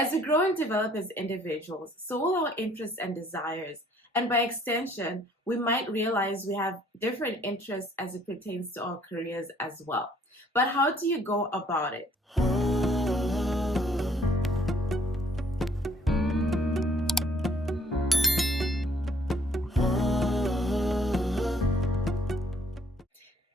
As we grow and develop as individuals, so will our interests and desires. And by extension, we might realize we have different interests as it pertains to our careers as well. But how do you go about it?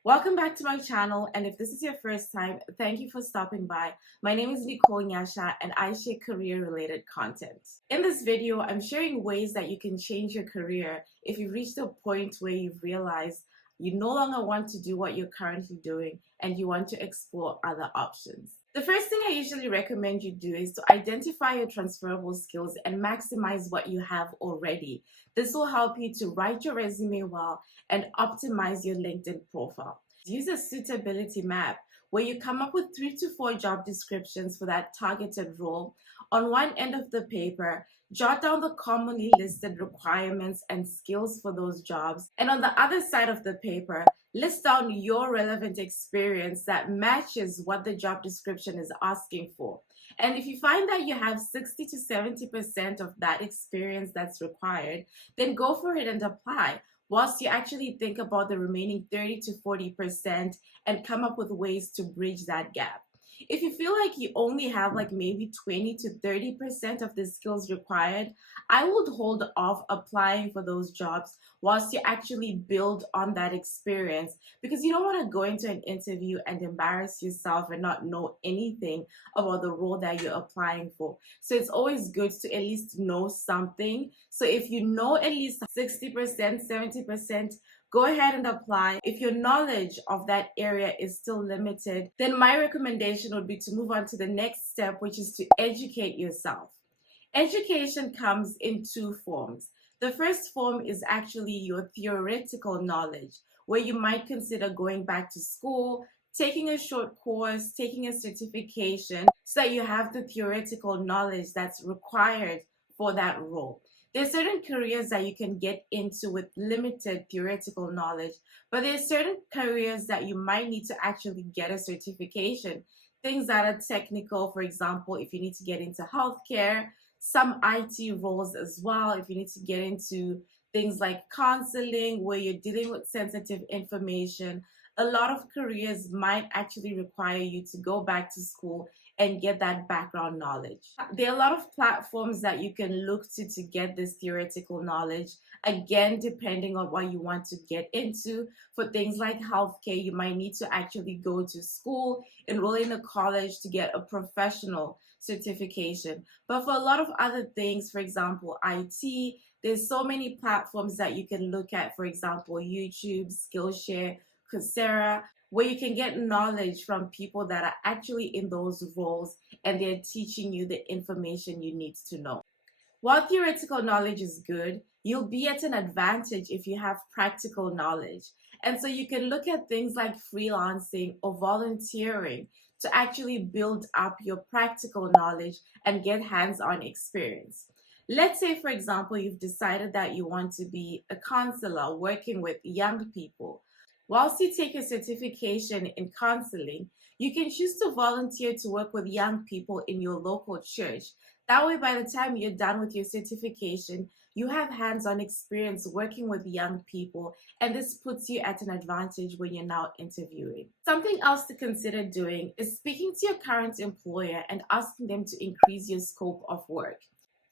Welcome back to my channel, and if this is your first time, thank you for stopping by. My name is Nicole Nyasha and I share career-related content. In this video, I'm sharing ways that you can change your career if you've reached a point where you've realized you no longer want to do what you're currently doing and you want to explore other options. The first thing I usually recommend you do is to identify your transferable skills and maximize what you have already. This will help you to write your resume well and optimize your LinkedIn profile. Use a suitability map where you come up with 3 to 4 job descriptions for that targeted role. On one end of the paper, jot down the commonly listed requirements and skills for those jobs. And on the other side of the paper, list down your relevant experience that matches what the job description is asking for. And if you find that you have 60 to 70% of that experience that's required, then go for it and apply, whilst you actually think about the remaining 30 to 40% and come up with ways to bridge that gap. If you feel like you only have like maybe 20 to 30% of the skills required, I would hold off applying for those jobs whilst you actually build on that experience, because you don't want to go into an interview and embarrass yourself and not know anything about the role that you're applying for. So it's always good to at least know something. So if you know at least 60%, 70%, go ahead and apply. If your knowledge of that area is still limited, then my recommendation would be to move on to the next step, which is to educate yourself. Education comes in 2 forms. The first form is actually your theoretical knowledge, where you might consider going back to school, taking a short course, taking a certification, so that you have the theoretical knowledge that's required for that role. There's certain careers that you can get into with limited theoretical knowledge, but there's certain careers that you might need to actually get a certification. Things that are technical, for example, if you need to get into healthcare, some IT roles as well, if you need to get into things like counseling, where you're dealing with sensitive information. A lot of careers might actually require you to go back to school and get that background knowledge. There are a lot of platforms that you can look to get this theoretical knowledge. Again, depending on what you want to get into. For things like healthcare, you might need to actually go to school, enroll in a college to get a professional certification. But for a lot of other things, for example, IT, there's so many platforms that you can look at. For example, YouTube, Skillshare, Coursera, where you can get knowledge from people that are actually in those roles and they're teaching you the information you need to know. While theoretical knowledge is good, you'll be at an advantage if you have practical knowledge. And so you can look at things like freelancing or volunteering to actually build up your practical knowledge and get hands-on experience. Let's say, for example, you've decided that you want to be a counselor working with young people. Whilst you take a certification in counseling, you can choose to volunteer to work with young people in your local church. That way, by the time you're done with your certification, you have hands-on experience working with young people, and this puts you at an advantage when you're now interviewing. Something else to consider doing is speaking to your current employer and asking them to increase your scope of work.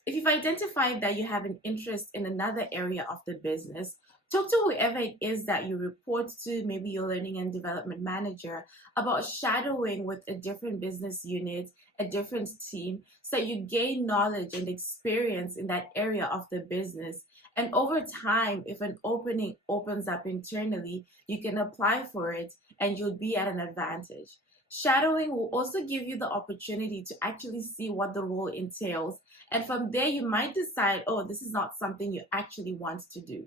If you've identified that you have an interest in another area of the business, talk to whoever it is that you report to, maybe your learning and development manager, about shadowing with a different business unit, a different team, so that you gain knowledge and experience in that area of the business. And over time, if an opening opens up internally, you can apply for it and you'll be at an advantage. Shadowing will also give you the opportunity to actually see what the role entails. And from there, you might decide, oh, this is not something you actually want to do.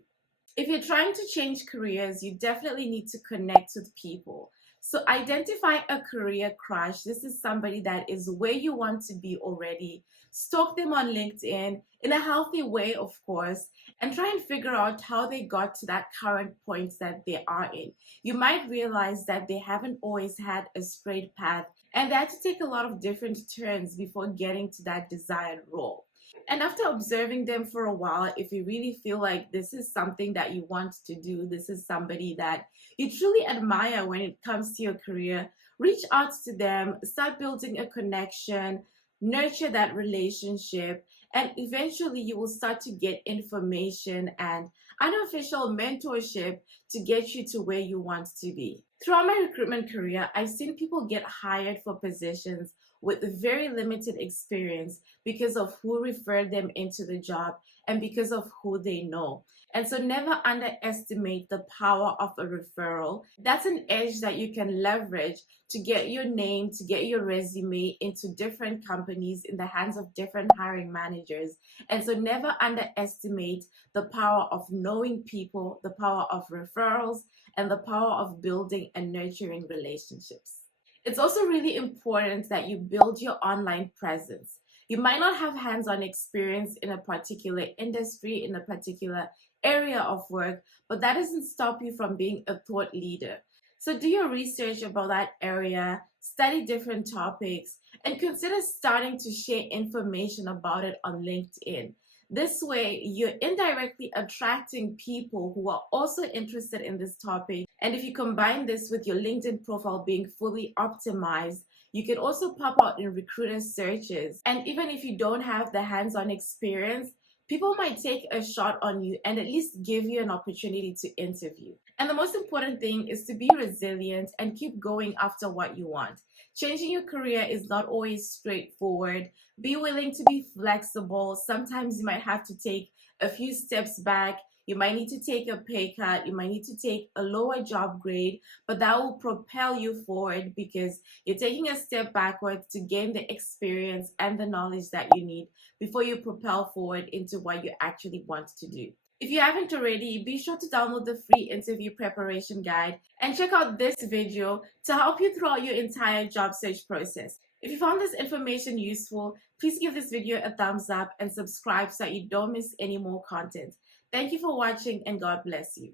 If you're trying to change careers, you definitely need to connect with people. So identify a career crush. This is somebody that is where you want to be already. Stalk them on LinkedIn in a healthy way, of course, and try and figure out how they got to that current point that they are in. You might realize that they haven't always had a straight path And they had to take a lot of different turns before getting to that desired role. And after observing them for a while, if you really feel like this is something that you want to do, this is somebody that you truly admire when it comes to your career, reach out to them, start building a connection, nurture that relationship, and eventually you will start to get information and unofficial mentorship to get you to where you want to be. Throughout my recruitment career, I've seen people get hired for positions with very limited experience because of who referred them into the job and because of who they know. And so never underestimate the power of a referral. That's an edge that you can leverage to get your name, to get your resume into different companies in the hands of different hiring managers. And so never underestimate the power of knowing people, the power of referrals, and the power of building and nurturing relationships. It's also really important that you build your online presence. You might not have hands-on experience in a particular industry, in a particular area of work, but that doesn't stop you from being a thought leader. So do your research about that area, study different topics, and consider starting to share information about it on LinkedIn. This way, you're indirectly attracting people who are also interested in this topic. And if you combine this with your LinkedIn profile being fully optimized, you can also pop out in recruiter searches. And even if you don't have the hands-on experience, people might take a shot on you and at least give you an opportunity to interview. And the most important thing is to be resilient and keep going after what you want. Changing your career is not always straightforward. Be willing to be flexible. Sometimes you might have to take a few steps back. You might need to take a pay cut. You might need to take a lower job grade, but that will propel you forward because you're taking a step backwards to gain the experience and the knowledge that you need before you propel forward into what you actually want to do. If you haven't already, be sure to download the free interview preparation guide and check out this video to help you throughout your entire job search process. If you found this information useful, please give this video a thumbs up and subscribe so that you don't miss any more content. Thank you for watching and God bless you.